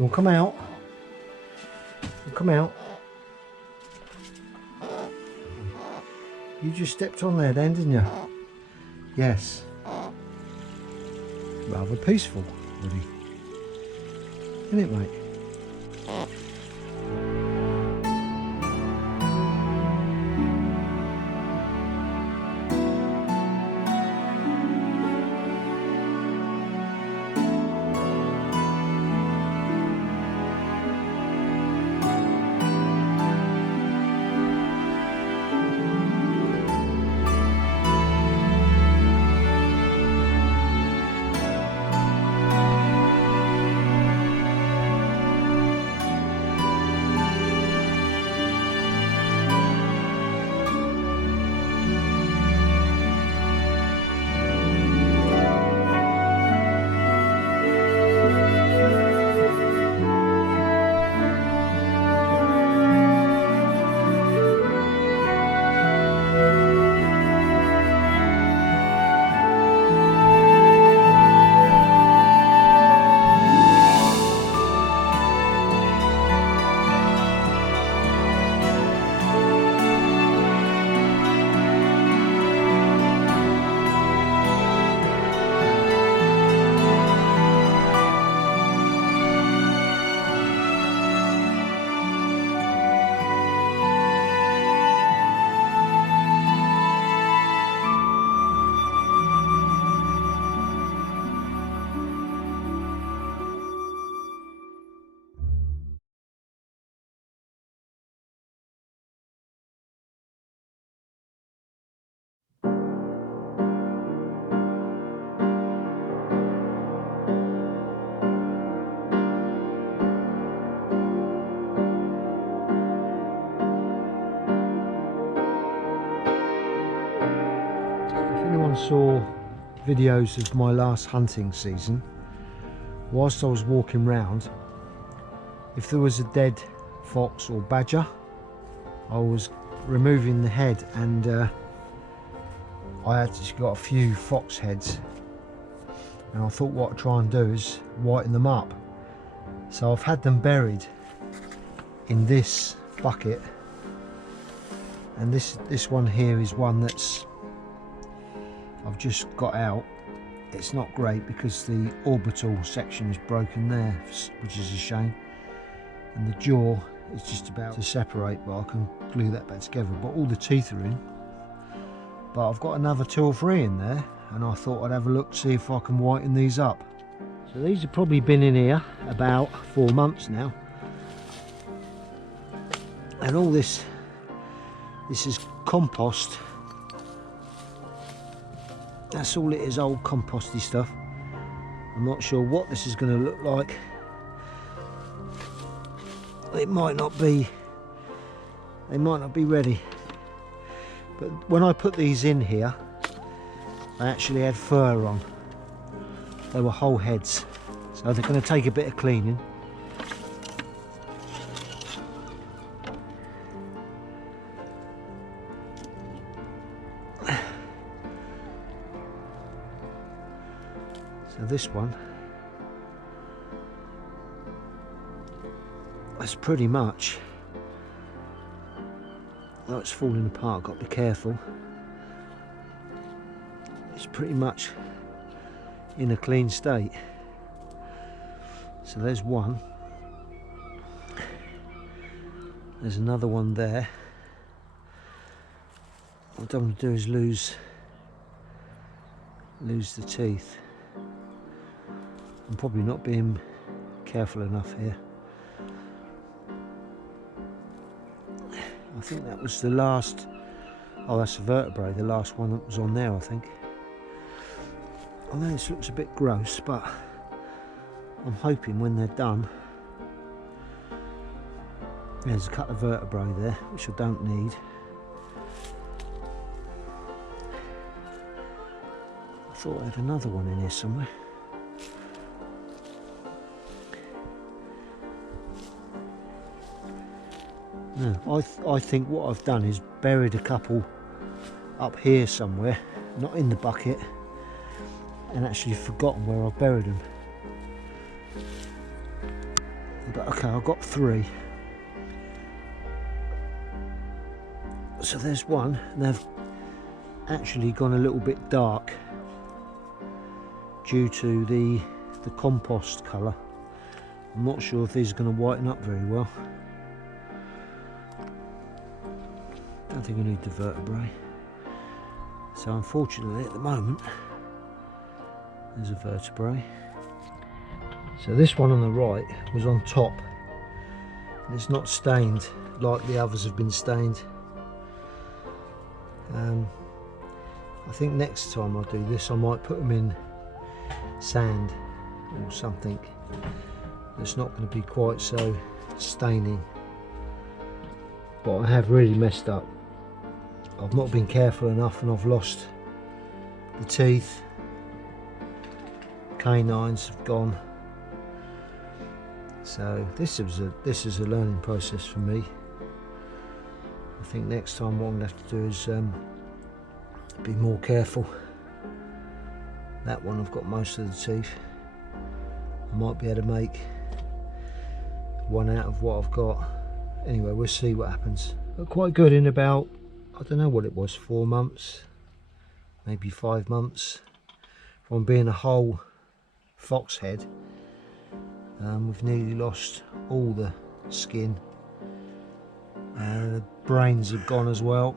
Don't come out. Don't come out. You just stepped on there then, didn't you? Yes. Rather peaceful, really. Isn't it, mate? Saw videos of my last hunting season, whilst I was walking round, if there was a dead fox or badger, I was removing the head, and I actually got a few fox heads, and I thought what I'd try and do is whiten them up. So I've had them buried in this bucket, and this one here is one that's I've just got out. It's not great because the orbital section is broken there, which is a shame, and the jaw is just about to separate, but I can glue that back together. But all the teeth are in. But I've got another 2 or 3 in there, and I thought I'd have a look, see if I can whiten these up. So these have probably been in here about 4 months now, and all this is compost. That's all it is, old composty stuff. I'm not sure what this is going to look like. It might not be, they might not be ready. But when I put these in here, I actually had fur on. They were whole heads, so they're going to take a bit of cleaning. So this one, that's pretty much, though it's falling apart, I've got to be careful. It's pretty much in a clean state. So there's one. There's another one there. What I don't want to do is lose the teeth. I'm probably not being careful enough here. I think that was the last, oh, that's a vertebrae, the last one that was on there, I think. I know this looks a bit gross, but I'm hoping when they're done, there's a couple of vertebrae there, which I don't need. I thought I had another one in here somewhere. No, I think what I've done is buried a couple up here somewhere, not in the bucket, and actually forgotten where I've buried them. but okay, I've got 3. So there's one, and they've actually gone a little bit dark due to the compost colour. I'm not sure if these are going to whiten up very well. Don't think I need the vertebrae. So unfortunately at the moment there's a vertebrae. So this one on the right was on top, and it's not stained like the others have been stained. I think next time I do this I might put them in sand or something that's not going to be quite so staining. But I have really messed up. I've not been careful enough and I've lost the teeth. Canines have gone. So this is a learning process for me. I think next time what I'm going to have to do is be more careful. That one I've got most of the teeth. I might be able to make one out of what I've got. Anyway, we'll see what happens. But quite good in about, I don't know what it was, 4 months, maybe 5 months from being a whole fox head. We've nearly lost all the skin. The brains have gone as well.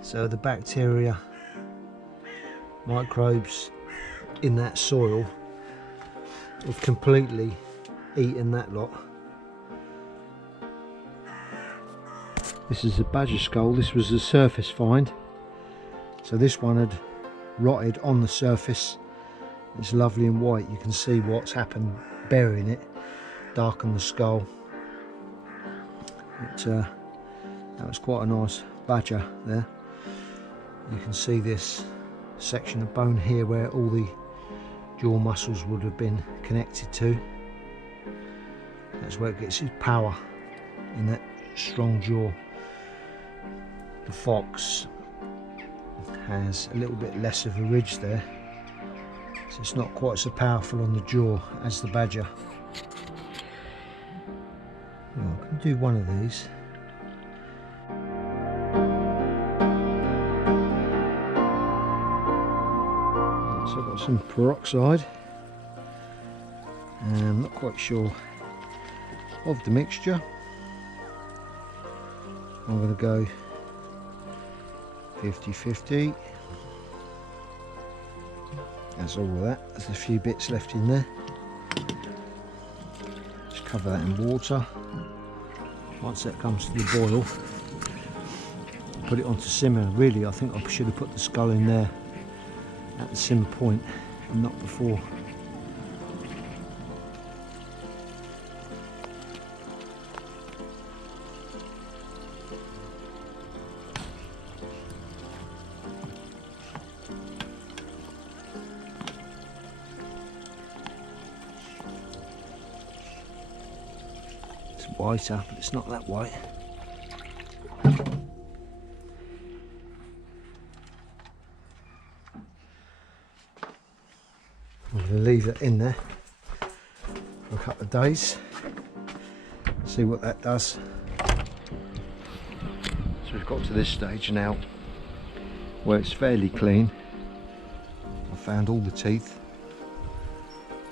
So the bacteria, microbes in that soil have completely eaten that lot. This is a badger skull. This was a surface find. So this one had rotted on the surface. It's lovely and white. You can see what's happened burying it, darkened the skull. That was quite a nice badger there. You can see this section of bone here where all the jaw muscles would have been connected to. That's where it gets its power, in that strong jaw. The fox has a little bit less of a ridge there, so it's not quite so powerful on the jaw as the badger. Well, I can do one of these. So I've got some peroxide. I'm not quite sure of the mixture. I'm going to go 50-50. That's all of that. There's a few bits left in there. Just cover that in water. Once that comes to the boil, put it on to simmer. Really, I think I should have put the skull in there at the simmer point and not before. It's whiter, but it's not that white. I'm going to leave it in there for a couple of days, see what that does. So we've got to this stage now where it's fairly clean. I found all the teeth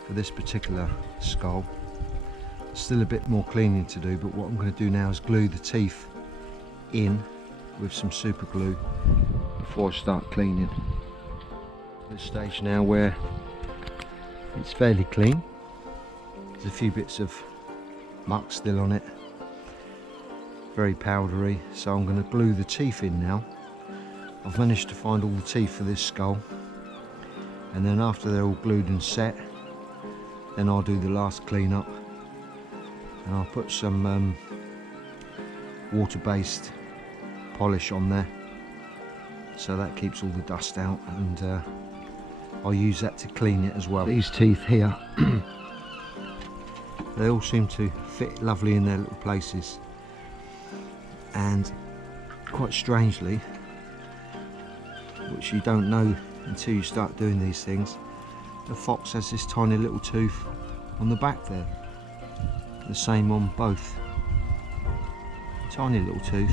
for this particular skull. There's still a bit more cleaning to do, but what I'm going to do now is glue the teeth in with some super glue before I start cleaning. This stage now where it's fairly clean. There's a few bits of muck still on it, very powdery, so I'm going to glue the teeth in now. I've managed to find all the teeth for this skull, and then after they're all glued and set, then I'll do the last clean up, and I'll put some water-based polish on there so that keeps all the dust out, and I'll use that to clean it as well. These teeth here, they all seem to fit lovely in their little places, and quite strangely, which you don't know until you start doing these things, the fox has this tiny little tooth on the back there. The same on both. Tiny little tooth.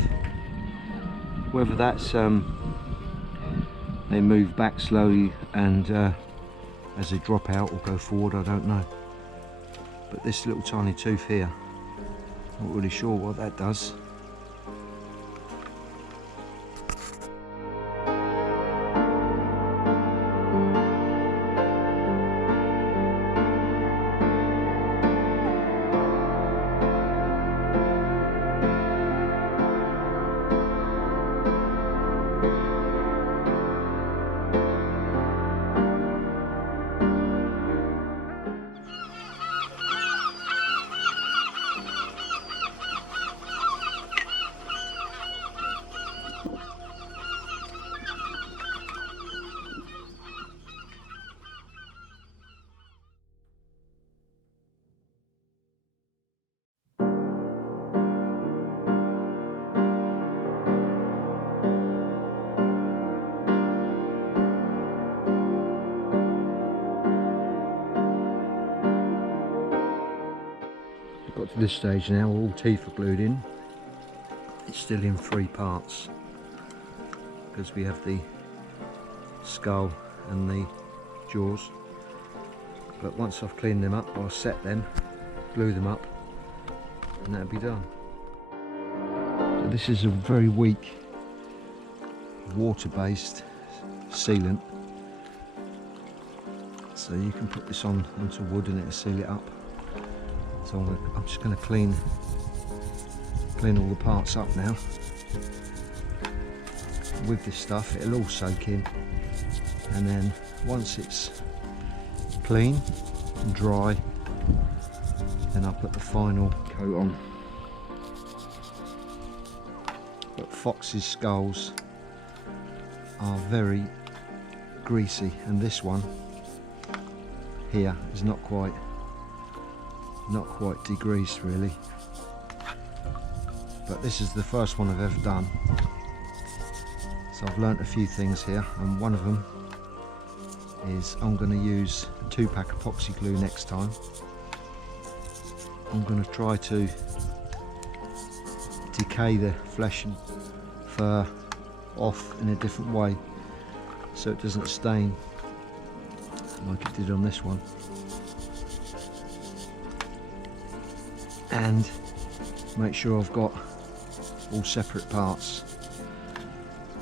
Whether that's they move back slowly and as they drop out or go forward, I don't know. But this little tiny tooth here, not really sure what that does. Got to this stage now, all teeth are glued in. It's still in 3 parts because we have the skull and the jaws, but once I've cleaned them up I'll set them, glue them up, and that'll be done. So this is a very weak water-based sealant, so you can put this onto wood and it'll seal it up. So I'm just going to clean all the parts up now. With this stuff it'll all soak in, and then once it's clean and dry, then I'll put the final coat on. But foxes' skulls are very greasy, and this one here is not quite degreased really, but this is the first one I've ever done, so I've learnt a few things here, and one of them is I'm going to use a 2-pack epoxy glue next time. I'm going to try to decay the flesh and fur off in a different way so it doesn't stain like it did on this one. And make sure I've got all separate parts,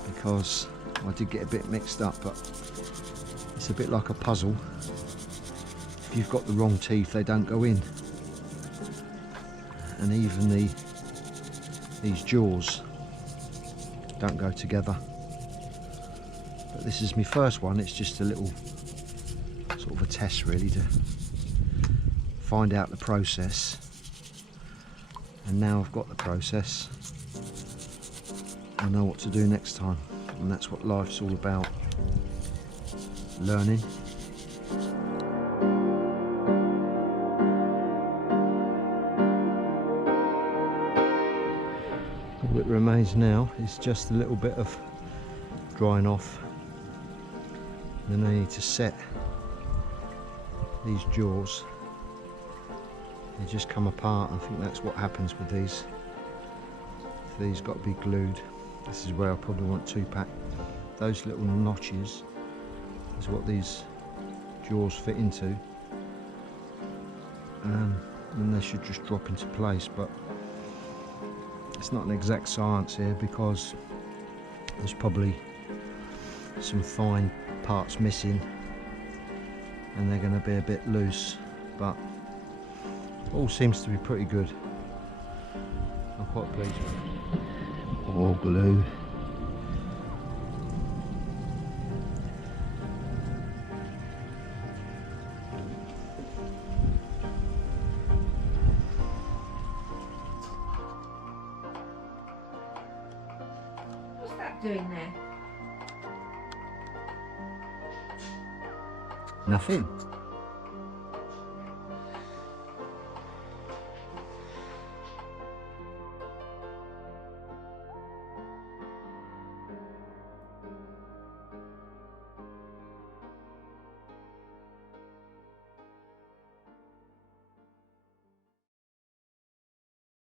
because I did get a bit mixed up, but it's a bit like a puzzle. If you've got the wrong teeth, they don't go in, and even these jaws don't go together. But this is my first one. It's just a little sort of a test really to find out the process. And now I've got the process, I know what to do next time, and that's what life's all about, learning. All that remains now is just a little bit of drying off, and then I need to set these jaws. They just come apart. I think that's what happens with these. So these got to be glued. This is where I probably want 2-pack. Those little notches is what these jaws fit into, and they should just drop into place. But it's not an exact science here, because there's probably some fine parts missing and they're going to be a bit loose, but all seems to be pretty good. I'm quite pleased with it. All glue. What's that doing there? Nothing.